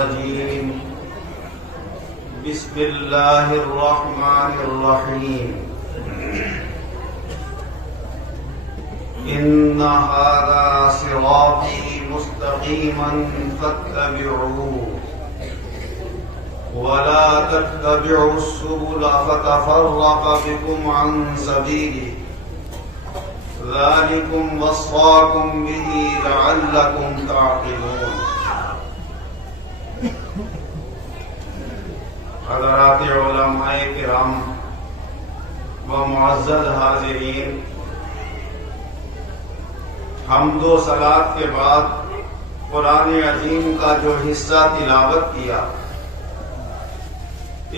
الرجيم بسم الله الرحمن الرحيم إن هذا صراطي مستقيما فاتبعوه ولا تتبعوا السبل فتفرق بكم عن سبيله ذلكم وصاكم به لعلكم تعقلون. حضرات علماء کرام و معزز حاضرین، حمد و صلات کے بعد قرآن عظیم کا جو حصہ تلاوت کیا،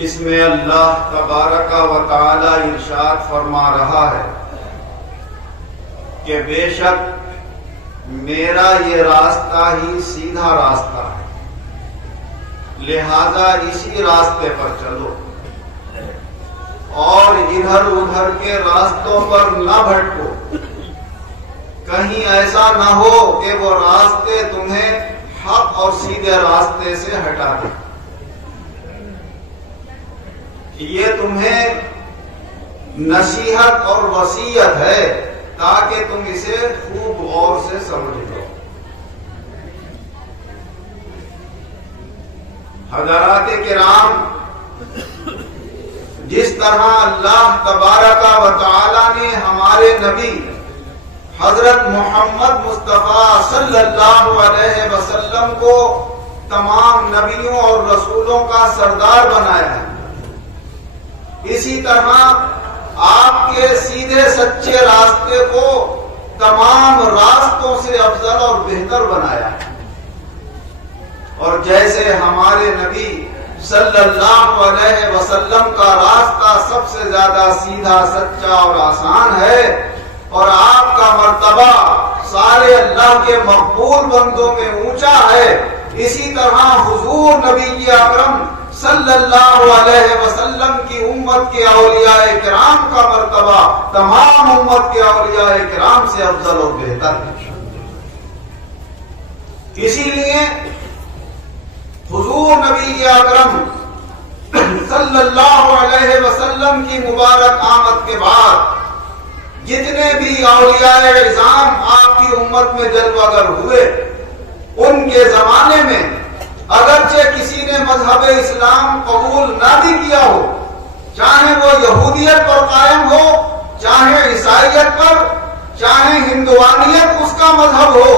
اس میں اللہ تبارک و تعالی ارشاد فرما رہا ہے کہ بے شک میرا یہ راستہ ہی سیدھا راستہ ہے، لہذا اسی راستے پر چلو اور ادھر ادھر کے راستوں پر نہ بھٹکو، کہیں ایسا نہ ہو کہ وہ راستے تمہیں حق اور سیدھے راستے سے ہٹا دیں۔ یہ تمہیں نصیحت اور وصیت ہے تاکہ تم اسے خوب غور سے سمجھ لو۔ حضرات کرام، جس طرح اللہ تبارک و تعالی نے ہمارے نبی حضرت محمد مصطفیٰ صلی اللہ علیہ وسلم کو تمام نبیوں اور رسولوں کا سردار بنایا ہے، اسی طرح آپ کے سیدھے سچے راستے کو تمام راستوں سے افضل اور بہتر بنایا ہے۔ اور جیسے ہمارے نبی صلی اللہ علیہ وسلم کا راستہ سب سے زیادہ سیدھا، سچا اور آسان ہے، اور آپ کا مرتبہ سارے اللہ کے مقبول بندوں میں اونچا ہے، اسی طرح حضور نبی اکرم صلی اللہ علیہ وسلم کی امت کے اولیاء کرام کا مرتبہ تمام امت کے اولیاء کرام سے افضل اور بہتر ہے۔ اسی لیے حضور نبی اکرم صلی اللہ علیہ وسلم کی مبارک آمد کے بعد جتنے بھی اولیاء اعظام آپ کی امت میں جلوہ گر ہوئے، ان کے زمانے میں اگرچہ کسی نے مذہب اسلام قبول نہ بھی کیا ہو، چاہے وہ یہودیت پر قائم ہو، چاہے عیسائیت پر، چاہے ہندوانیت اس کا مذہب ہو،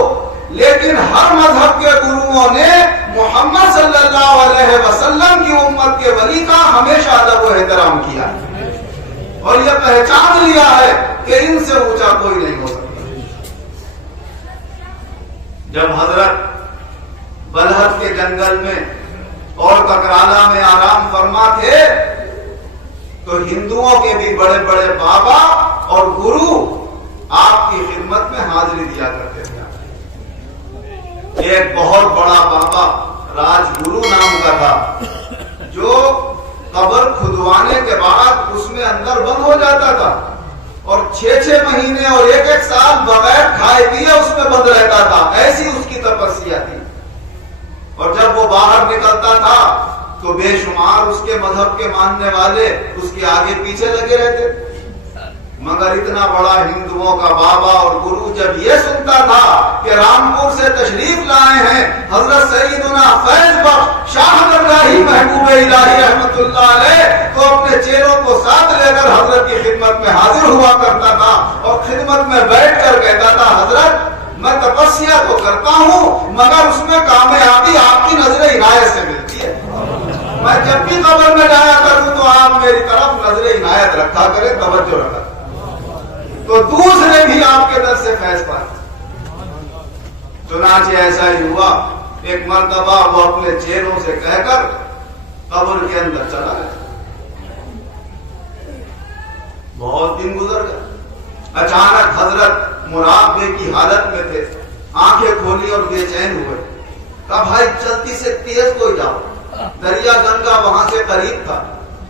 لیکن ہر مذہب کے گروؤں نے محمد صلی اللہ علیہ وسلم کی امت کے ولی کا ہمیشہ ادب و احترام کیا ہے، اور یہ پہچان لیا ہے کہ ان سے اونچا کوئی نہیں ہو سکتا۔ جب حضرت بلحد کے جنگل میں اور ککرالا میں آرام فرما تھے تو ہندوؤں کے بھی بڑے بڑے بابا اور گرو آپ کی خدمت میں حاضری دیا کرتے تھے۔ ایک بہت بڑا بابا راج گرو نام کا تھا، جو قبر کھدوانے کے بعد اس میں اندر بند ہو جاتا تھا اور 6 مہینے اور 1 سال بغیر کھائے پیے اس میں بند رہتا تھا، ایسی اس کی تپسیا تھی۔ اور جب وہ باہر نکلتا تھا تو بے شمار اس کے مذہب کے ماننے والے اس کے آگے پیچھے لگے رہتے، مگر اتنا بڑا ہندوؤں کا بابا اور گرو جب یہ سنتا تھا کہ رامپور سے تشریف لائے ہیں حضرت سیدنا فیض بخش شاہ درگاہی محبوب الہی رحمت اللہ علیہ، تو اپنے چیلوں کو ساتھ لے کر حضرت کی خدمت میں حاضر ہوا کرتا تھا اور خدمت میں بیٹھ کر کہتا تھا، حضرت میں تپسیا تو کرتا ہوں مگر اس میں کامیابی آپ کی نظر عنایت سے ملتی ہے، میں جب بھی قبر میں جایا کروں تو آپ میری طرف نظر عنایت رکھا کریں، توجہ رکھا۔ تو دوسرے بھی آپ کے در سے فیض پائے۔ چنانچہ ایسا ہی ہوا، ایک مرتبہ وہ اپنے چیلوں سے کہہ کر قبر کے اندر چلا گیا۔ بہت دن گزر گئے، اچانک حضرت مراقبے کی حالت میں تھے، آنکھیں کھولی اور بے چین ہوئے۔ کہا بھائی جلدی سے تیز کوئی جاؤ، دریا گنگا وہاں سے قریب تھا،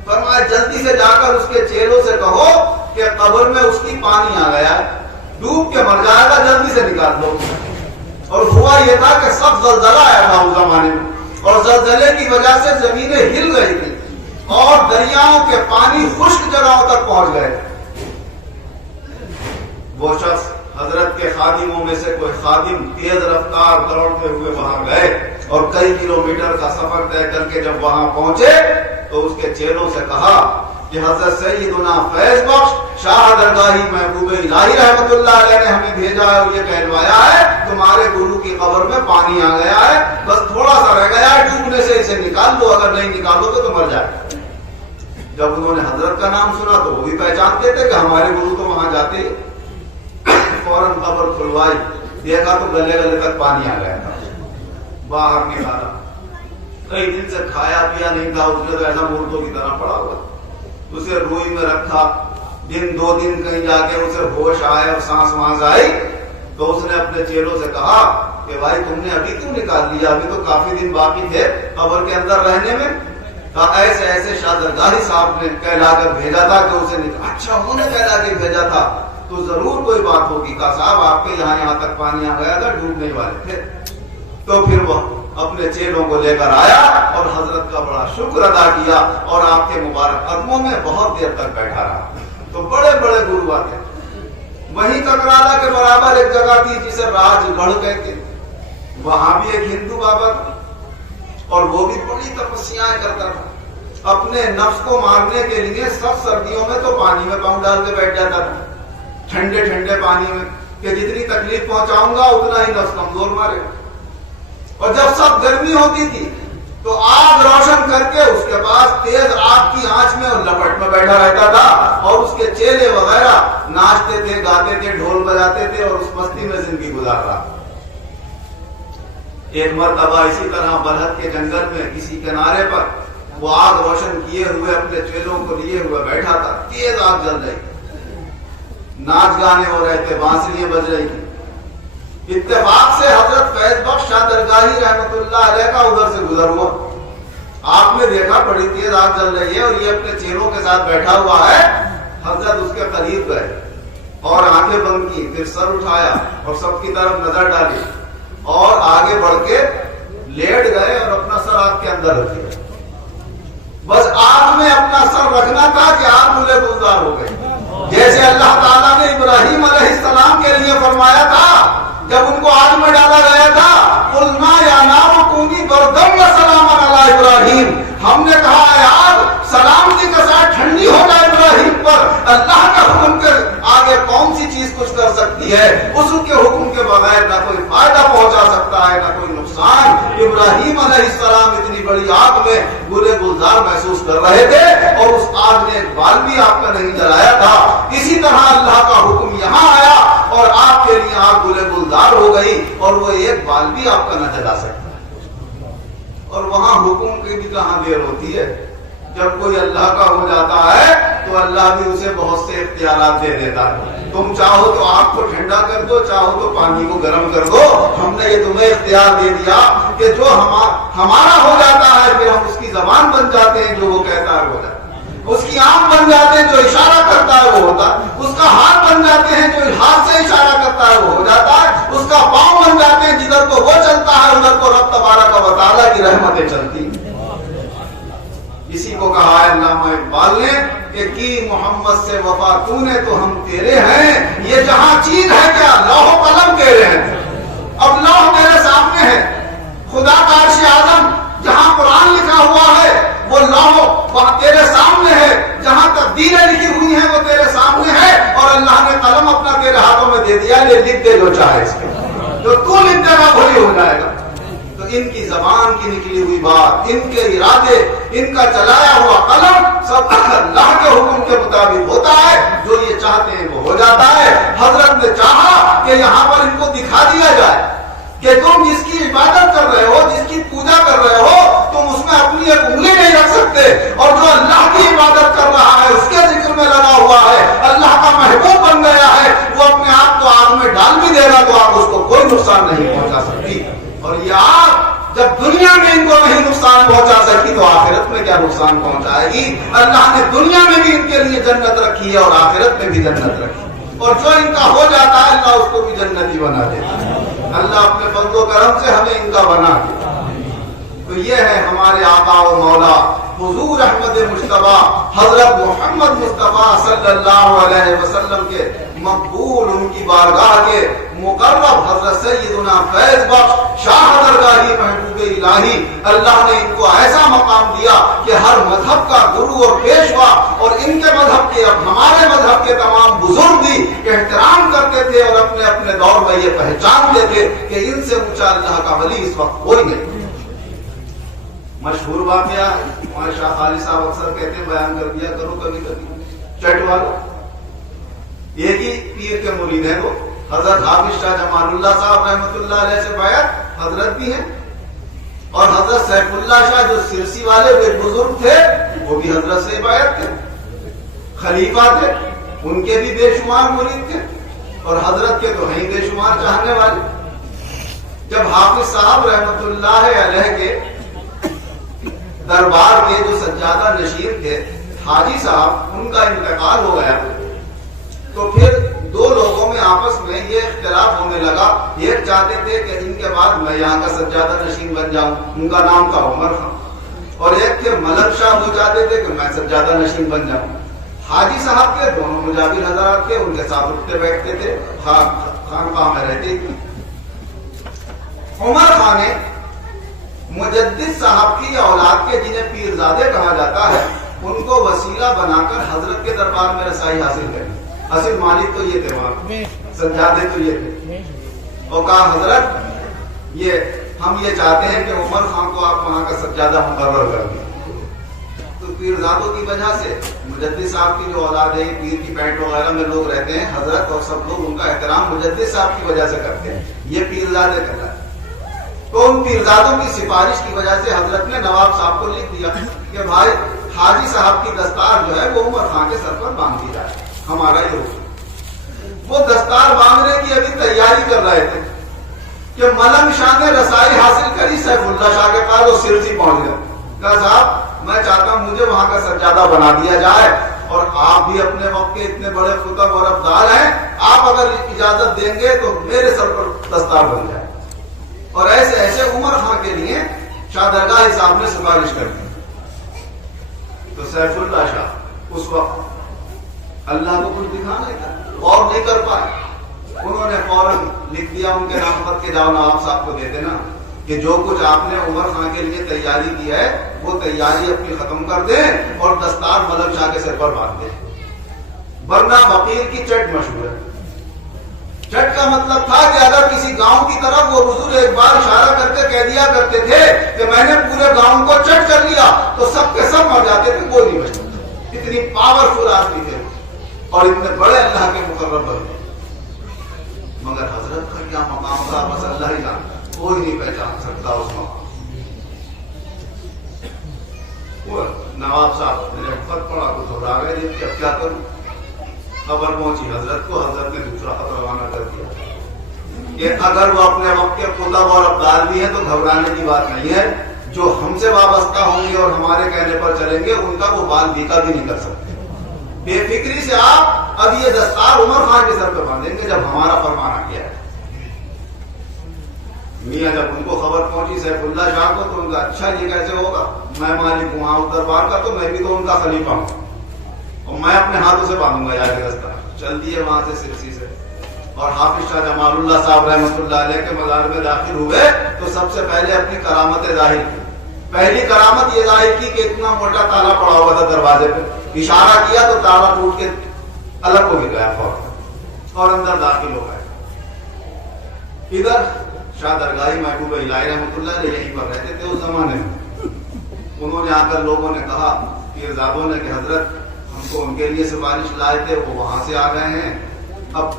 فرمایا جلدی سے جا کر اس کے چیلوں سے کہو کہ قبر میں اس کی پانی آ گیا ہے، ڈوب کے مر جائے گا، جلدی سے نکال دو۔ اور ہوا یہ تھا کہ سب زلزلہ آیا تھا اس زمانے میں، اور زلزلے کی وجہ سے زمینیں ہل رہی تھی اور دریاؤں کے پانی خشک جگہوں تک پہنچ گئے. وہ شخص حضرت کے خادموں میں سے کوئی خادم تیز رفتار دوڑتے ہوئے وہاں گئے اور کئی کلومیٹر کا سفر طے کر کے جب وہاں پہنچے تو اس کے چیلوں سے کہا کہ حضرت سیدنا فیض بخش شاہ درگاہی محبوب الہی رحمت اللہ علیہ نے ہمیں بھیجا ہے اور یہ کہلوایا ہے تمہارے گرو کی قبر میں پانی آ گیا ہے, بس تھوڑا سا رہ گیا ہے, ڈوبنے سے اسے نکال دو, اگر نہیں نکالو تو مر جائے. جب انہوں نے حضرت کا نام سنا تو وہ بھی پہچانتے تھے کہ ہمارے گرو تو وہاں جاتے ہیں. فوراً قبر کھلوائی, دیکھا تو گلے گلے تک پانی آ گیا تھا. باہر نکالا, کئی دن سے کھایا پیا نہیں تھا, اس نے تو ایسا مردوں کی طرح پڑا ہوا. اسے روئی میں رکھا, دن دو دن کہیں جا کے اسے ہوش آئے اور سانس وانس آئی تو اس نے اپنے چیلوں سے کہا کہ بھائی تم نے ابھی کیوں نکال لیا, ابھی تو کافی دن باقی تھے قبر کے اندر رہنے میں. کہا ایسے ایسے شاہ درگاہی صاحب نے کہلا کر بھیجا تھا کہ اسے اچھا انہوں نے کہلا کے بھیجا تھا تو ضرور کوئی بات ہوگی. کہا صاحب آپ کے یہاں تک پانی آ گیا تھا, ڈوبنے والے تھے. تو پھر وہ اپنے چیلوں کو لے کر آیا اور حضرت کا بڑا شکر ادا کیا اور آپ کے مبارک قدموں میں بہت دیر تک بیٹھا رہا. تو بڑے بڑے گرو آتے. وہیں ککرالا کے برابر ایک جگہ تھی جسے راج گڑھ کہتے, وہاں بھی ایک ہندو بابا تھا اور وہ بھی بڑی تپسیاں کرتا تھا. اپنے نفس کو مارنے کے لیے سخت سردیوں میں تو پانی میں پاؤں ڈال کے بیٹھ جاتا تھا, ٹھنڈے ٹھنڈے پانی میں, کہ جتنی تکلیف پہنچاؤں گا اتنا ہی نفس کمزور مارے. اور جب سب گرمی ہوتی تھی تو آگ روشن کر کے اس کے پاس تیز آگ کی آنچ میں اور لپٹ میں بیٹھا رہتا تھا اور اس کے چیلے وغیرہ ناچتے تھے, گاتے تھے, ڈھول بجاتے تھے اور اس مستی میں زندگی گزار رہا. ایک مرتبہ اسی طرح بلحد کے جنگل میں کسی کنارے پر وہ آگ روشن کیے ہوئے اپنے چیلوں کو لیے ہوئے بیٹھا تھا. تیز آگ جل رہی, ناچ گانے ہو رہے تھے, بانسریاں بج رہی تھی. اتفاق سے حضرت فیض بخش شاہ درگاہی رحمت اللہ علیہ کا ادھر سے گزر ہوا. آپ نے دیکھا بڑی تیز آگ جل رہی ہے اور یہ اپنے چیلوں کے ساتھ بیٹھا ہوا ہے. حضرت اس کے قریب گئے اور آنکھیں بند کی, پھر سر اٹھایا اور سب کی طرف نظر ڈالی اور آگے بڑھ کے لیٹ گئے اور اپنا سر آگ کے اندر رکھ دیا. بس آگ میں اپنا سر رکھنا تھا کہ آگ ملے گلزار ہو گئی. جیسے اللہ تعالیٰ نے ابراہیم علیہ السلام کے لیے فرمایا تھا جب ان کو آگ میں ڈالا گیا تھا, قلنا یا نار کونی بردم وسلاما علی ابراہیم, ہم نے کہا اے آگ سلامتی کے ساتھ ٹھنڈی ہو جائے ابراہیم پر. اللہ کا حکم کے آگے کون سی چیز کچھ کر سکتی ہے؟ اس کے حکم کے بغیر نہ کوئی فائدہ پہنچا سکتا ہے نہ کوئی نقصان. ابراہیم علیہ السلام اتنی بڑی آگ میں گلے گلزار محسوس کر رہے تھے اور اس آگ نے ایک بال بھی آپ کا نہیں جلایا تھا. اسی طرح اللہ کا حکم یہاں آیا اور آپ کے لیے آگ گلے گلزار ہو گئی اور وہ ایک بال بھی آپ کا نہ جلا سکتا. اور وہاں حکم کی بھی کہاں دیر ہوتی ہے. جب کوئی اللہ کا ہو جاتا ہے تو اللہ بھی اسے بہت سے اختیارات دے دیتا ہے. تم چاہو تو آگ کو ٹھنڈا کر دو, چاہو تو پانی کو گرم کر دو. ہم نے یہ تمہیں اختیار دے دیا کہ جو ہمارا ہو جاتا ہے پھر ہم اس کی زبان بن جاتے ہیں, جو وہ کہتا ہے وہ جاتا ہے. اس کی آنکھ بن جاتے ہیں, جو اشارہ کرتا ہے وہ ہوتا ہے. اس کا ہاتھ بن جاتے ہیں, جو ہاتھ سے اشارہ کرتا ہے وہ ہو جاتا ہے. اس کا پاؤں بن جاتے ہیں, جدھر کو وہ چلتا ہے ادھر کو رب تبارک و تعالیٰ کی رحمتیں چلتی ہیں. اسی کو کہا ہے علامہ اقبال نے کہ کی محمد سے وفا تو نے تو ہم تیرے ہیں, یہ جہاں چیز ہے کیا لوح و قلم تیرے ہیں. اب لوح میرے سامنے ہے, خدا کا عرش اعظم جہاں قرآن لکھا ہوا ہے وہ لوح تیرے سامنے ہے, جہاں تقدیریں لکھی ہوئی ہیں وہ تیرے سامنے ہے اور اللہ نے قلم اپنا تیرے ہاتھوں میں دے دیا, یہ لکھ دے جو چاہے اس کے, جو تو لکھ دے گا وہی ہو جائے گا. تو ان کی زبان کی نکلی ہوئی بات, ان کے ارادے, ان کا چلایا ہوا قلم سب اللہ کے حکم کے مطابق ہوتا ہے. جو یہ چاہتے ہیں وہ ہو جاتا ہے. حضرت نے چاہا کہ یہاں پر ان کو دکھا دیا جائے کہ تم جس کی عبادت کر رہے ہو, جس کی پوجا کر رہے ہو, تم اس میں اپنی ایک انگلی نہیں رکھ سکتے. اور جو اللہ کی عبادت کر رہا ہے, اس کے ذکر میں لگا ہوا ہے, اللہ کا محبوب بن گیا ہے, وہ اپنے آپ کو آگ میں ڈال بھی دے گا تو آپ اس کو کوئی نقصان نہیں پہنچا سکتی. اور یہ آگ جب دنیا میں ان کو نہیں نقصان پہنچا سکی تو آخرت میں کیا نقصان پہنچائے گی. اللہ نے دنیا میں بھی ان کے لیے جنت رکھی ہے اور آخرت میں بھی جنت رکھی ہے. اور جو ان کا ہو جاتا ہے اللہ اس کو بھی جنتی بنا دیتا ہے. اللہ اپنے فضل و کرم سے ہمیں ان کا بنا دے. تو تو یہ ہے ہمارے آقا و مولا حضور احمد مجتبیٰ حضرت محمد مصطفیٰ صلی اللہ علیہ وسلم کے مقبول، ان کی بارگاہ کے مقرب حضرت سیدنا فیض بخش شاہ درگاہی محبوب الہی، اللہ نے ان کو ایسا مقام دیا کہ ہر مذہب کا گرو اور پیشوا، اور ان کے مذہب کے، اب ہمارے مذہب کے تمام بزرگ بھی احترام کرتے تھے اور اپنے اپنے دور میں یہ پہچانتے تھے کہ ان سے اونچا اللہ کا ولی اس وقت کوئی نہیں۔ مشہور واقعہ ہے، ہمارے شاہ خالد صاحب اکثر کہتے ہیں بیان کر دیا کرو کبھی کبھی، چٹ والا ایک ہی پیر کے مرید ہیں وہ، حضرت حافظ شاہ جمال اللہ صاحب رحمۃ اللہ علیہ سے بیعت حضرت بھی ہیں، اور حضرت سیف اللہ شاہ جو سرسی والے ایک بزرگ تھے وہ بھی حضرت سے بیعت تھے، خلیفہ تھے، ان کے بھی بے شمار مرید تھے، اور حضرت کے تو ہیں بے شمار چاہنے والے۔ جب حافظ صاحب رحمۃ اللہ علیہ کے دربار کے جو سجادہ نشین تھے حاجی صاحب، ان کا انتقال ہو گیا، تو پھر دو لوگوں میں آپس میں یہ اختلاف ہونے لگا، ایک چاہتے تھے کہ ان کے بعد میں یہاں کا سجادہ نشین بن جاؤں، ان کا نام تھا عمر خان، اور ایک تھے ملک شاہ، وہ چاہتے تھے کہ میں سجادہ نشین بن جاؤں۔ حاجی صاحب کے دونوں مجاور حضرات تھے، ان کے ساتھ اٹھتے بیٹھتے تھے، خانقاہ میں رہتے تھے۔ عمر خان نے مجدد صاحب کی اولاد کے، جنہیں پیرزادے کہا جاتا ہے، ان کو وسیلہ بنا کر حضرت کے دربار میں رسائی حاصل کری۔ اصل مالک تو یہ تھے، وہاں سجادے تو یہ تھے، اور کہا حضرت ہم یہ چاہتے ہیں کہ عمر خان کو آپ وہاں کا سجادہ مقرر کر دیں۔ تو پیرزادوں کی وجہ سے مجدد صاحب کی جو اولاد ہے، پیر کی پینٹ وغیرہ میں لوگ رہتے ہیں، حضرت اور سب لوگ ان کا احترام مجدد صاحب کی وجہ سے کرتے ہیں، یہ پیرزادے کرتا ہے۔ تو ان پیرزادوں کی سفارش کی وجہ سے حضرت نے نواب صاحب کو لکھ دیا کہ بھائی حاجی صاحب کی دستار جو ہے وہ عمر خان کے سر پر باندھ دی جائے، ہمارا یہ حکم۔ وہ دستار باندھنے کی ابھی تیاری کر رہے تھے کہ ملنگ شاہ نے رسائی حاصل کری، سیف اللہ شاہ کے پاس وہ سرسی پہنچ گئے، کہا صاحب میں چاہتا ہوں مجھے وہاں کا سجادہ بنا دیا جائے، اور آپ بھی اپنے وقت کے اتنے بڑے خطب اور ابدال ہیں، آپ اگر اجازت دیں گے تو میرے سر پر دستار بن جائے۔ اور ایسے ایسے عمر خان کے لیے شاہ درگاہ صاحب نے سفارش کر دی۔ تو سیف اللہ شاہ اس وقت اللہ کو کچھ دکھانے کا غور نہیں کر پائے، انہوں نے فوراً لکھ دیا ان کے نام پر کہ جاؤ نواب صاحب کو دے دینا کہ جو کچھ آپ نے عمر خان کے لیے تیاری کی ہے وہ تیاری اپنی ختم کر دیں اور دستار ملک شاہ کے سر پر باندھ دیں، ورنہ فقیر کی چٹ مشہور ہے۔ چٹ کا مطلب تھا کہ اگر کسی گاؤں کی طرف وہ حضور ایک بار اشارہ کر کے کہہ دیا کرتے تھے کہ میں نے پورے گاؤں کو چٹ کر لیا تو سب کے سب مر جاتے تھے، کوئی نہیں بچتا۔ اتنی پاورفل آدمی تھے اور اتنے بڑے اللہ کے مقرب بندے، مگر حضرت کا کیا مقام تھا بس اللہ ہی جانتا، کوئی نہیں پہچان سکتا اس مقام۔ وہ نواب صاحب نے خط پڑھا تو گھبرا گئے کہ اب کیا کروں۔ خبر پہنچی حضرت کو، حضرت نے دوسرا خط روانہ کر دیا کہ اگر وہ اپنے وقت کے خطب اور ابدال بھی ہیں تو گھبرانے کی بات نہیں ہے، جو ہم سے وابستہ ہوں گے اور ہمارے کہنے پر چلیں گے ان کا وہ بال بیکا بھی نہیں کر سکتے۔ بے فکری سے آپ اب یہ دستار عمر خان کے سر پہ باندھیں گے جب ہمارا فرمان آ گیا ہے۔ میاں جب ان کو خبر پہنچی سیف اللہ شاہ کو تو ان کا اچھا یہ کیسے ہوگا، میں مالک ہوں وہاں دربار کا تو میں بھی تو ان کا خلیفہ ہوں اور میں اپنے ہاتھوں سے باندھوں گا یاد دستار۔ چل دیے وہاں سے سرسی سے، اور حافظ شاہ جمال اللہ صاحب رحمۃ اللہ علیہ کے مزار میں داخل ہوئے تو سب سے پہلے اپنی کرامت ظاہر کی۔ پہلی کرامت یہ ظاہر کی کہ اتنا موٹا تالا پڑا ہوا تھا دروازے پہ، اشارہ کیا تو تالا ٹوٹ کے الگ ہو گیا فوراً اور اندر داخل ہو گئے۔ ادھر شاہ درگاہی محبوب الہی رحمۃ اللہ علیہ یہیں پر رہتے تھے اس زمانے میں، انہوں نے آ کر لوگوں نے کہا پیرزادوں نے کہ حضرت ہم کو ان کے لیے سفارش لائے تھے، وہ وہاں سے آ گئے ہیں، اب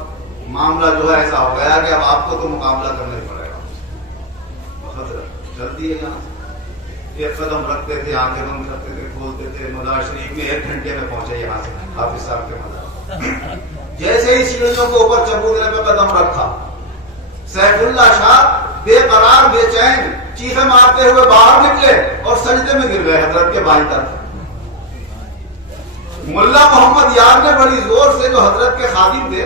معاملہ جو ہے ایسا ہو گیا کہ اب آپ کو تو مقابلہ کرنا ہی پڑے گا۔ حضرت جلدی ہے یہاں ایک قدم رکھتے تھے، آنکھیں بند کرتے تھے، کھولتے تھے، مزار شریف میں 1 گھنٹے میں پہنچے یہاں سے حافظ صاحب کے مزار۔ جیسے ہی سیڑھیوں کو اوپر چبوترے پہ قدم رکھا، سیف اللہ شاہ بے قرار بے چین چیخیں مارتے ہوئے باہر نکلے اور سجدے میں گر گئے حضرت کے بائیں طرف۔ ملا محمد یار نے بڑی زور سے، جو حضرت کے خادم تھے،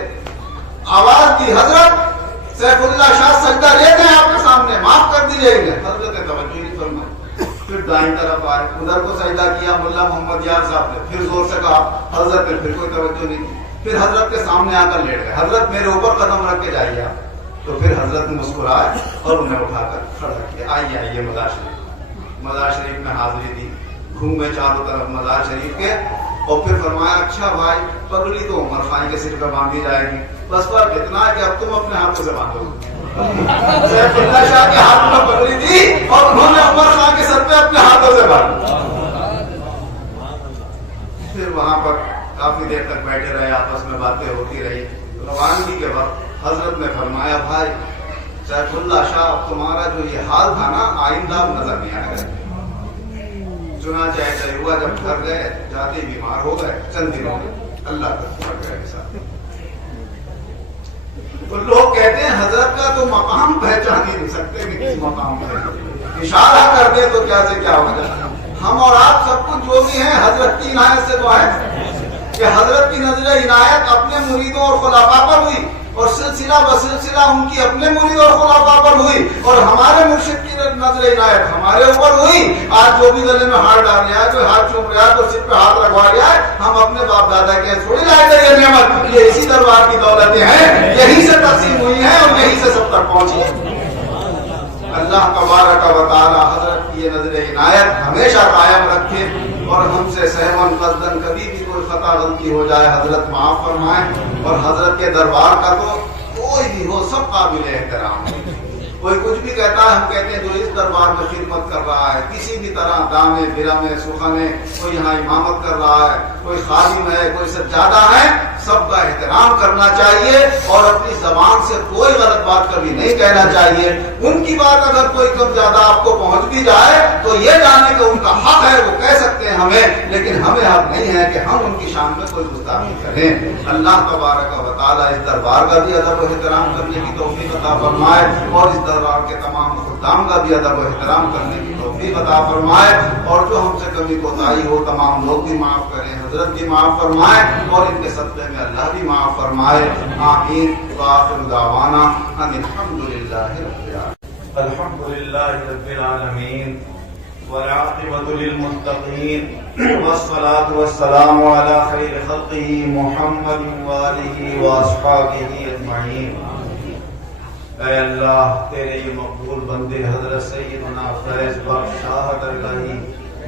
آواز دی حضرت سیف اللہ شاہ سجدہ لے گئے آپ کے سامنے، معاف کر دیجیے گا۔ حضرت نے توجہ نہیں فرمائی، پھر دائیں طرف آئے, ادھر کو سجدہ کیا ملا محمد یار صاحب نے, پھر زور سے کہا, حضرت نے پھر کوئی توجہ نہیں کی, پھر حضرت کے سامنے آ کر لیٹ گئے, حضرت میرے اوپر قدم رکھ کے جائیے آپ. تو پھر حضرت نے مسکرائے اور انہیں اٹھا کر کھڑا کیا, آئیے آئیے مزار شریف. مزار شریف میں حاضری دی, گھومے چاروں طرف مزار شریف کے, اور پھر فرمایا اچھا بھائی پگڑی تو عمر خان کے سر پہ باندھی جائے گی, بس فرق اتنا ہے کہ اب تم اپنے ہاتھوں سے باندھو. سیف اللہ شاہ کے ہاتھ میں پگڑی دی اور انہوں نے عمر خان کے سر پہ اپنے ہاتھوں سے باندھی. پھر وہاں پر کافی دیر تک بیٹھے رہے, آپس میں باتیں ہوتی رہی. روانگی کے وقت حضرت نے فرمایا بھائی سیف اللہ شاہ اب تمہارا جو یہ حال تھا نا آئندہ نظر نہیں آئے گا. چنانچہ ایسا ہوا جب گھر گئے جاتے بیمار ہو گئے, چند دنوں میں اللہ تک پڑ گئے. تو لوگ کہتے ہیں حضرت کا تو مقام پہچان ہی نہیں سکتے کہ کس مقام پہ اشارہ کر دے تو کیا سے کیا ہو جائے. ہم اور آپ سب کچھ جو بھی ہیں حضرت کی عنایت سے تو ہے کہ حضرت کی نظر عنایت اپنے مریدوں اور خلفاء پر ہوئی, اور سلسلہ بسلسلہ ان کی اپنے مرید اور خلفاء پر ہوئی, اور ہمارے مرشد کی نظر عنایت ہمارے اوپر ہوئی. آج جو بھی گلے میں ہاتھ ڈالنے آئے, کوئی ہاتھ چوم رہا ہے, کوئی سر پہ ہاتھ رکھوا رہا ہے, ہم اپنے باپ دادا کے تھوڑی لائے گا یہ نعمت. یہ اسی دربار کی دولتیں ہیں, یہیں سے تقسیم ہوئی ہیں اور یہیں سے سب تک پہنچی ہے. اللہ تبارک و تعالی حضرت کی یہ نظر عنایت ہمیشہ قائم رکھے, اور ہم سے سہون قصدن کبھی بھی کوئی خطا غلطی ہو جائے حضرت معاف فرمائیں. اور حضرت کے دربار کا تو کوئی بھی ہو سب قابل احترام ہے. کوئی کچھ بھی کہتا ہے, ہم کہتے ہیں جو اس دربار میں خدمت کر رہا ہے کسی بھی طرح دامے برامے سخنے, کوئی یہاں امامت کر رہا ہے, کوئی خادم ہے, کوئی سجادہ ہے, سب کا احترام کرنا چاہیے, اور اپنی زبان سے کوئی غلط بات کبھی نہیں کہنا چاہیے. ان کی بات اگر کوئی کم زیادہ آپ کو پہنچ بھی جائے تو یہ جانے کہ ان کا حق ہے, وہ کہہ سکتے ہیں ہمیں, لیکن ہمیں حق نہیں ہے کہ ہم ان کی شان میں کوئی گستاخی کریں. اللہ تبارک و تعالی اس دربار کا بھی ادب و احترام کرنے کی توفیق عطا فرمائے, اور اس دربار کے تمام خدام کا بھی ادب و احترام کرنے کی توفیق عطا فرمائے. اور جو ہم سے کمی کوتاہی ہو تمام لوگ بھی معاف کریں, حضرت بھی معاف فرمائے, اور ان کے صدقے میں اللہ بھی معاف فرمائے. آمین. وآخر دعوانا ان الحمدللہ رب العالمین. الحمدللہ رب العالمین والعاقبۃ للمتقین والصلاة والسلام علی خیر خلقہ محمد وآلہ واصحابہ اجمعین. اے اللہ تیرے یہ مقبول بندے حضرت سیدنا فیض بخش شاہ درگاہی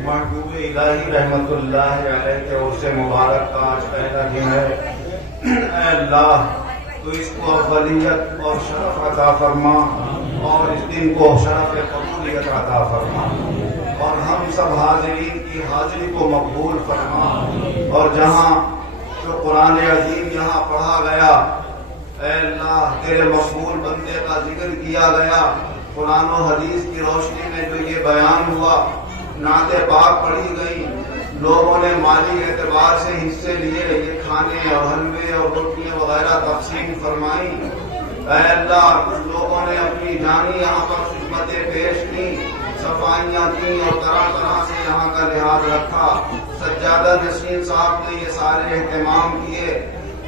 محبوب الہی رحمت اللہ علیہ کے عرص مبارک کا آج پہلا دن ہے. اے اللہ تو اس کو افضلیت اور شرف عطا فرما, اور اس دن کو شرف قبولیت عطا فرما, اور ہم سب حاضرین کی حاضری کو مقبول فرما. اور جہاں جو قرآن عظیم یہاں پڑھا گیا, اے اللہ تیرے مقبول بندے کا ذکر کیا گیا, قرآن و حدیث کی روشنی میں جو یہ بیان ہوا, نعت پاک پڑھی گئی, لوگوں نے مالی اعتبار سے حصے لیے, یہ کھانے اور حلوے اور روٹیاں وغیرہ تقسیم فرمائی. اے اللہ کچھ لوگوں نے اپنی جانی یہاں پر خدمتیں پیش کی, صفائیاں کی, اور طرح طرح سے یہاں کا لحاظ رکھا. سجادہ نشین صاحب نے یہ سارے اہتمام کیے.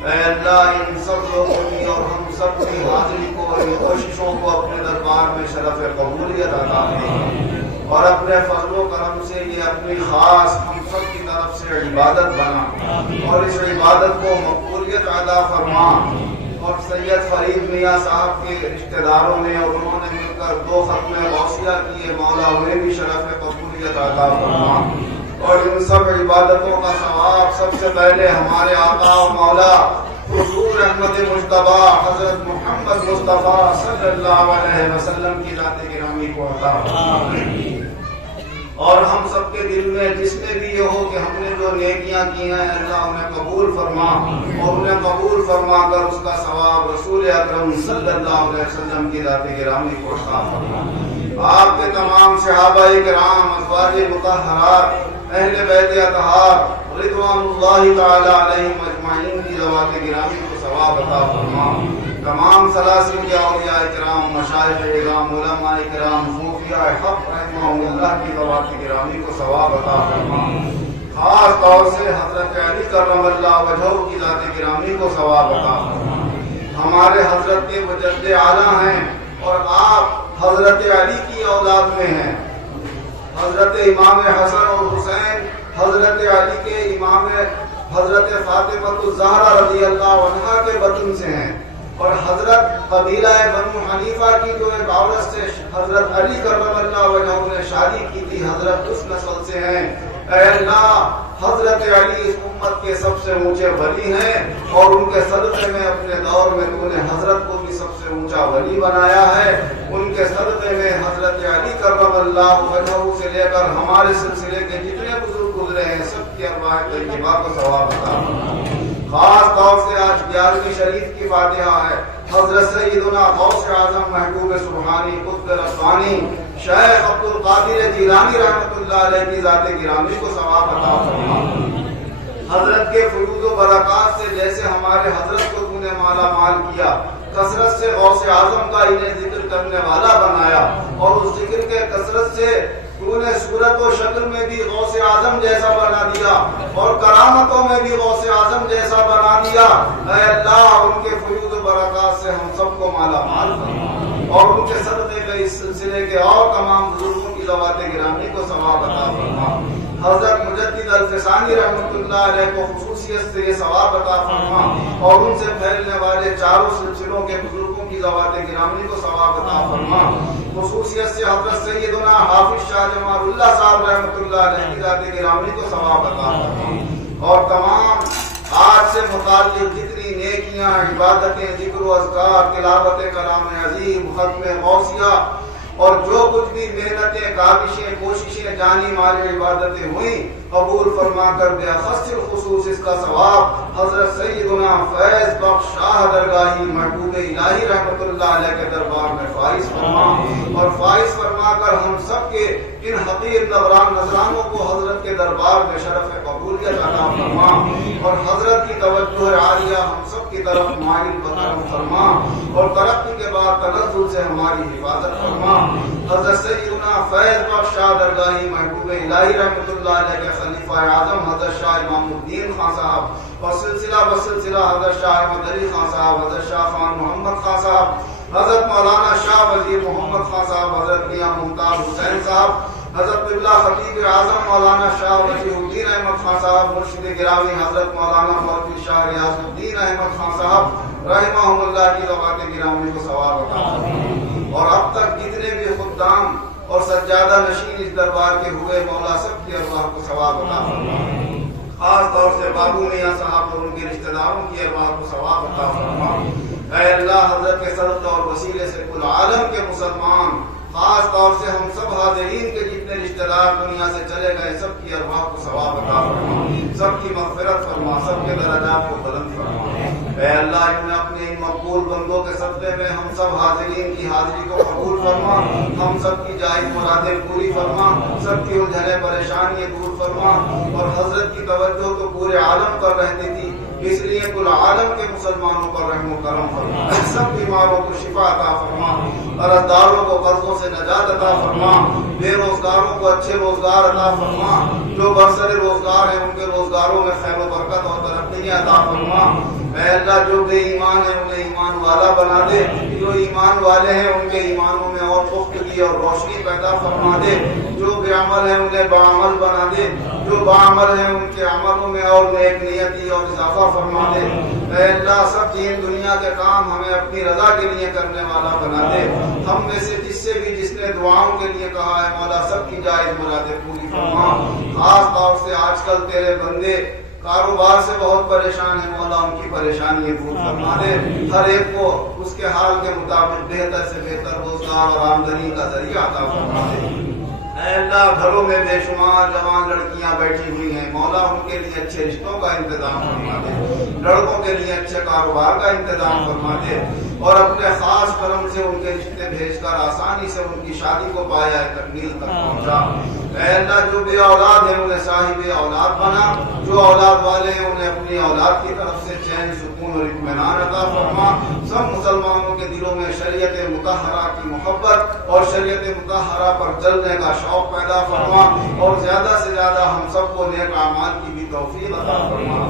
اے اللہ ان سب لوگوں کی اور ہم سب کی حاضری کو اور ان کوششوں کو اپنے دربار میں شرف قبولیت عطا فرما, اور اپنے فضل و کرم سے یہ اپنی خاص ہم سب کی طرف سے عبادت بنا, اور اس عبادت کو مقبولیت عطا فرما. اور سید فرید میاں صاحب کے رشتہ داروں نے اور انہوں نے مل کر 2 ختم غوثیہ کیے, مولا انہیں بھی شرف قبولیت عطا فرما. اور ان سب عبادتوں کا ثواب سب سے پہلے ہمارے آقا و مولا حضور احمد مجتبی حضرت محمد مصطفیٰ صلی اللہ علیہ وسلم کی ذات گرامی کو عطا فرما. اور ہم سب کے دل میں جس میں بھی یہ ہو کہ ہم نے جو نیکیاں کی ہیں اللہ انہیں قبول فرما, اور انہیں قبول فرما کر اس کا ثواب رسول اکرم صلی اللہ علیہ وسلم کی ذات گرامی کو عطا فرما. آپ کے تمام صحابہ کرام, ازواج مطہرات, اہل بیت اطہار رضوان اللہ تعالی علیہم اجمعین کی ذوات گرامی کو ثواب عطا فرما. تمام سلاسل کے اولیاء کرام, مشائخ کرام, علماء کرام, صوفیاء حق رحمہم اللہ کی ذوات گرامی کو ثواب عطا فرما. خاص طور سے حضرت علی کرم اللہ وجہہ کی ذات گرامی کو ثواب عطا فرما. ہمارے حضرت کے مجد اعلیٰ ہیں, اور آپ حضرت علی کی اولاد میں ہیں. حضرت امام حسن اور حسین حضرت علی کے امام حضرت فاطمہ الزہرا رضی اللہ عنہا کے بطن سے ہیں، اور حضرت قبیلہ بنو حنیفہ کی جو ایک عورت سے حضرت علی کرم اللہ وجہہ نے شادی کی تھی، حضرت اس نسل سے ہیں۔ اے اللہ، حضرت علی اس امت کے سب سے اونچے ولی ہیں، اور ان کے صدقے میں اپنے دور میں تو نے حضرت کو بھی سب سے اونچا ولی بنایا ہے۔ ان کے صدقے میں حضرت علی کرم اللہ وجہہ سے لے کر ہمارے سلسلے کے جتنے بزرگ گزرے ہیں، سب کی ارواح طیبہ کو ثواب عطا فرما۔ خاص طور سے آج 11ویں شریف کی فاتحہ ہے، حضرت سیدنا غوث اعظم محبوب سبحانی قطب ربانی شیخ عبد القادر جیلانی رحمۃ اللہ علیہ کی ذات گرامی کو ثواب عطا فرما۔ حضرت کے فیوض و برکات سے جیسے ہمارے حضرت کو تو نے مالا مال کیا، کثرت سے غوث اعظم کا انہیں ذکر کرنے والا بنایا، اور اس ذکر کے کثرت سے تو نے صورت و شکل میں بھی غوث اعظم جیسا بنا دیا، اور کرامتوں میں بھی غوث اعظم جیسا بنا دیا۔ اے اللہ، ان کے فیوض و برکات سے ہم سب کو مالا مال فرما، اور ان کے صدقے میں اس سلسلے کے اور تمام بزرگوں کی ذوات گرامی کو ثواب عطا فرما۔ حضرت مجدد الفسانی رحمۃ اللہ علیہ کو خصوصیت سے یہ ثواب عطا فرما، اور ان سے پھیلنے والے چاروں سلسلوں کے بزرگوں کی ذوات گرامی کو ثواب عطا فرما۔ خصوصیت سے حضرت سیدنا حافظ شاہ جمال اللہ صاحب رحمۃ اللہ علیہ کی ذات گرامی کو ثواب عطا فرما، اور تمام آج سے متعلق جتنی نیکیاں، عبادتیں، ذکر و اذکار، تلاوت کلام عظیم، ختم غوثیہ، اور جو کچھ بھی محنتیں، کاوشیں، کوششیں، جانی مالی عبادتیں ہوئیں، قبول فرما کر بخصوص خصوص اس کا ثواب حضرت سیدنا فیض بخش شاہ درگاہی محبوب الہی رحمۃ اللہ علیہ کے دربار میں فائز فرما، اور فائز فرما کر ہم سب کے ان حقیر نذرانوں کو حضرت کے دربار میں شرف قبولیت عطا فرما، اور حضرت کی توجہ عالیہ ہم سب کی طرف مائل بکرم فرما، اور ترقی کے بعد تنزل سے ہماری حفاظت فرما۔ حضرت سیدنا فیض بخش شاہ درگاہی محبوب الہی رحمۃ اللہ علیہ کے خلیفہ اعظم حضرت شاہ امام الدین خان صاحب، اور سلسلہ بسلسلہ حضرت شاہ احمد علی خان صاحب، حضرت شاہ خان محمد خان صاحب، حضرت مولانا شاہ وزیر محمد خان صاحب، حضرت میاں ممتاز حسین صاحب، حضرت قبلہ خطیب اعظم مولانا شاہ وزیر الدین احمد خان صاحب، مرشد گرامی حضرت مولانا مولوی شاہ ریاض الدین احمد خان صاحب رحمہم اللہ کی ذوات گرامی کو ثواب عطا فرما، اور اب تک جتنے بھی خدام اور سجادہ نشین اس دربار کے ہوئے، مولا سب کی ارواح کو ثواب عطا فرما۔ خاص طور سے بابو میاں صاحب اور ان کے رشتہ داروں کی ارواح کو ثواب عطا فرما۔ اے اللہ، حضرت کے صدقہ اور وسیلے سے کل عالم کے مسلمان، خاص طور سے ہم سب حاضرین کے جتنے رشتہ دار دنیا سے چلے گئے، سب کی ارواح کو ثواب عطا فرما، سب کی مغفرت فرما، سب کے درجات کو بلند فرما۔ اے اللہ، انہیں اپنے ان مقبول بندوں کے صدقے میں ہم سب حاضرین کی حاضری کو قبول فرما، ہم سب کی جائز مرادیں پوری فرما، سب کی الجھنیں پریشانیاں دور فرما، اور حضرت کی توجہ تو پورے عالم پر رہتی تھی، اس لیے کل عالم کے مسلمانوں پر رحم و کرم فرما، سب بیماروں کو شفا عطا فرما، قرض داروں کو قرضوں سے نجات عطا فرما، بے روزگاروں کو اچھے روزگار عطا فرما، جو برسر روزگار ہیں ان کے روزگاروں میں خیر و برکت اور ترقی عطا فرما۔ اے اللہ، جو بے ایمان ہیں انہیں ایمان والا بنا دے، جو ایمان والے ہیں ان کے ایمانوں میں اور پختگی اور روشنی پیدا فرما دے، جو بے عمل ہیں انہیں باعمل بنا دے، جو باعمل ہیں ان کے عملوں میں اور نیک نیتی اور اضافہ فرما دے۔ اے اللہ، سب دین دنیا کے کام ہمیں اپنی رضا کے لیے کرنے والا بنا دے، ہم میں سے جس نے دعاؤں کے لیے کہا ہے، مولا سب کی جائز مرادیں پوری فرما۔ خاص طور سے آج کل تیرے بندے کاروبار سے بہت پریشان ہیں، مولا ان کی پریشانی دور فرما دے، ہر ایک کو اس کے حال کے مطابق بہتر سے بہتر روزگار اور آمدنی کا ذریعہ عطا فرما دے۔ اے اللہ، گھروں میں بے شمار جوان لڑکیاں بیٹھی ہوئی ہیں، مولا ان کے لیے اچھے رشتوں کا انتظام فرما دے، لڑکوں کے لیے اچھے کاروبار کا انتظام فرما دے، اور اپنے خاص کرم سے ان کے رشتے بھیج کر آسانی سے ان کی شادی کو پایا تکمیل تک پہنچا۔ اے اللہ، جو بے اولاد ہیں انہیں صاحب اولاد بنا، جو اولاد والے ہیں انہیں اپنی اولاد کی طرف سے چین، سکون اور اطمینان عطا فرما۔ سب مسلمانوں کے دلوں میں شریعت مطہرہ کی محبت اور شریعت مطہرہ پر چلنے کا شوق پیدا فرما، اور زیادہ سے زیادہ ہم سب کو نیک اعمال کی بھی توفیق عطا فرما۔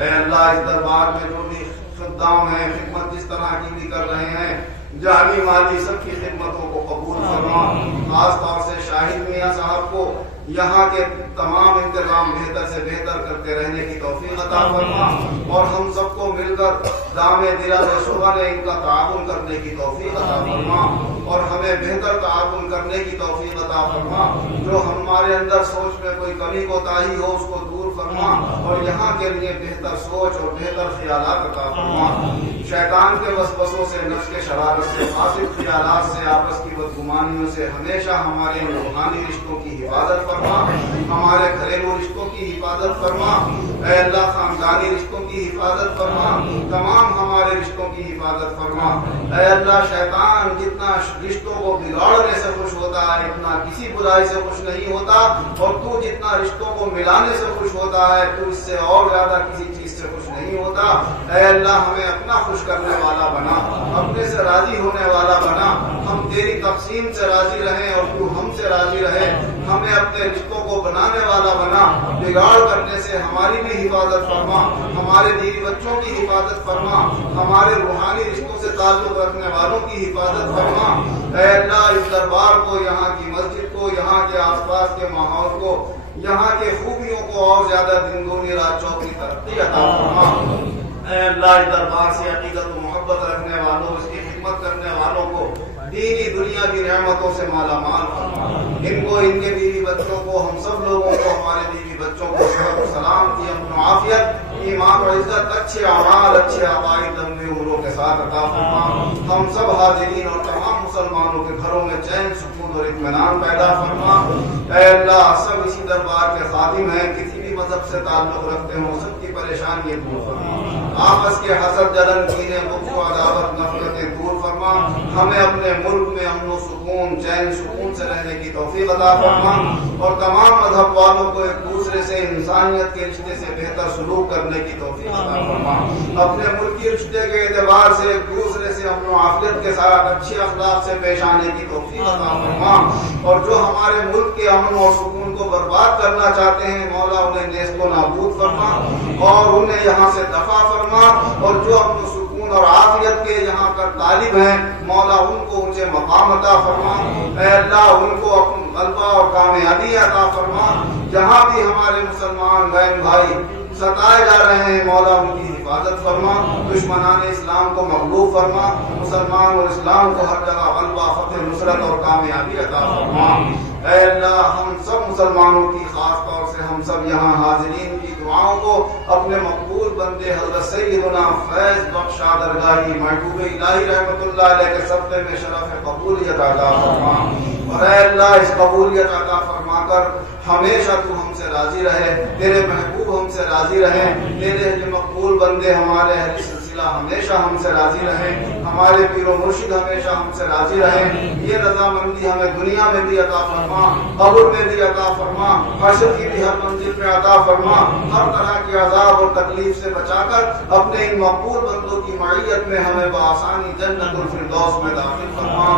اے اللہ، اس دربار میں جو بھی خدام ہیں، خدمت جس طرح کی بھی کر رہے ہیں، جانی مالی سب کی خدمتوں کو قبول فرما۔ خاص طور سے شاہد میاں صاحب کو یہاں کے تمام انتظام بہتر سے بہتر کرتے رہنے کی توفیق عطا فرما اور ہم سب کو مل کر دام دراز شعبہ نے ان کا تعاون کرنے کی توفیق عطا فرما اور ہمیں بہتر تعاون کرنے کی توفیق عطا فرما. جو ہمارے اندر سوچ میں کوئی کمی کوتاہی ہو اس کو دور فرما اور یہاں کے لیے بہتر سوچ اور بہتر خیالات عطا فرما. شیطان کے وسوسوں سے، نفس کے شرارت سے، فاسد خیالات سے، آپس کی بدگمانیوں سے ہمیشہ ہمارے روحانی رشتوں کی حفاظت فرما، ہمارے گھریلو رشتوں کی حفاظت فرما. اے اللہ خاندانی رشتوں کی حفاظت فرما، تمام ہمارے رشتوں کی حفاظت فرما. اے اللہ شیطان جتنا رشتوں کو بگاڑنے سے خوش ہوتا ہے اتنا کسی برائی سے خوش نہیں ہوتا، اور تو جتنا رشتوں کو ملانے سے خوش ہوتا ہے تو اس سے اور زیادہ کسی چیز سے خوش نہیں ہوتا. اے اللہ ہمیں اپنا خوش کرنے والا بنا، اپنے سے راضی ہونے والا بنا. ہم تیری تقسیم سے راضی رہیں اور تو ہم سے راضی رہے. ہمیں اپنے رشتوں کو بنانے والا بنا، بگاڑ کرنے سے ہماری بھی حفاظت فرما، ہمارے بیوی بچوں کی حفاظت فرما، ہمارے روحانی رشتوں سے تعلق رکھنے والوں کی حفاظت فرما. اے اللہ اس دربار کو، یہاں کی مسجد کو، یہاں کے آس پاس کے ماحول کو، یہاں کے خوبیوں کو اور زیادہ دن دگنی رات چوگنی ترقی عطا فرما. اے اللہ اس دربار سے عقیدت و محبت رکھنے والوں، اس کی خدمت کرنے والوں کو دینی دنیا کی نعمتوں سے مالا مال فرما. ان کو، ان کے بیوی بچوں کو، ہم سب لوگوں کو، ہمارے بیوی بچوں کو صحت و سلامتی، امن و عافیت، ایمان و عزت، اچھے اعمال، اچھے عقائد، لمبی عمروں کے ساتھ عطا فرما. ہم سب حاضرین اور تمام مسلمانوں کے گھروں میں چین، سکون اور اطمینان پیدا فرما. اے اللہ سب اسی دربار کے خادم ہیں، کسی بھی مذہب سے تعلق رکھتے ہوں، سب کی پریشانیاں دور فرما. آپس کے حسد، جلن، کینے، بغض و عداوت، نفرتیں دور فرما. ہمیں اپنے ملک میں امن و سکون، چین سکون سے رہنے کی توفیق عطا فرما اور تمام مذہب والوں کو ایک دوسرے سے انسانیت کے رشتے سے بہتر سلوک کرنے کی توفیق عطا فرما. اپنے ملک کی رشتے کے اعتبار سے ایک دوسرے سے امن و عافیت کے ساتھ اچھے اخلاق سے پیش آنے کی توفیق عطا فرما. اور جو ہمارے ملک کے امن اور سکون کو برباد کرنا چاہتے ہیں مولا انہیں نیست و نابود فرما اور انہیں یہاں سے دفع فرما. اور جو امن و سکون اور عافیت کے یہاں پر طالب ہیں مولا ان کو اونچے مقام عطا فرما. اے اللہ ان کو اپنا غلبہ اور کامیابی عطا فرما. جہاں بھی ہمارے مسلمان بہن بھائی ستائے جا رہے ہیں مولا ان کی حفاظت فرما. دشمنان اسلام کو مغلوب فرما. مسلمان اور اسلام کو ہر جگہ غلبہ، فتح، نصرت اور کامیابی عطا فرما. اے اللہ ہم سب مسلمانوں کی، خاص طور سے ہم سب یہاں حاضرین کی دعاؤں کو اپنے مقبول بندے حضرت سیدنا فیض بخش شاہ درگاہی محبوب الہی رحمت اللہ علیہ کے صدقے میں شرف قبولیت عطا فرما. اور اے اللہ اس قبولیت عطا فرما کر ہمیشہ تو ہم سے راضی رہے، تیرے محبوب ہم سے راضی رہے، تیرے مقبول بندے ہمارے اہل سلسلہ ہمیشہ ہم سے راضی رہے، ہمارے پیر و مرشد ہمیشہ ہم سے راضی رہے. یہ رضامندی ہمیں دنیا میں بھی عطا فرما، قبر میں بھی عطا فرما، حشر کی بھی ہر منزل پہ عطا فرما. ہر طرح کے عذاب اور تکلیف سے بچا کر اپنے ان مقبول بندوں کی معیت میں ہمیں بآسانی جنت الفردوس میں داخل فرما.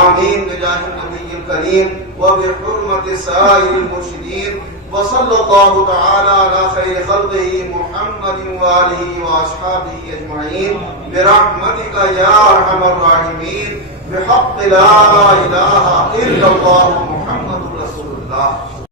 آمین بجاہ النبی الکریم وبحرمت سائر المرشدین وصلی اللہ تعالی علی خیر خلقہ محمد وآلہ واصحابہ اجمعین برحمتک یا ارحم الراحمین بحق لا الہ الا اللہ محمد رسول اللہ.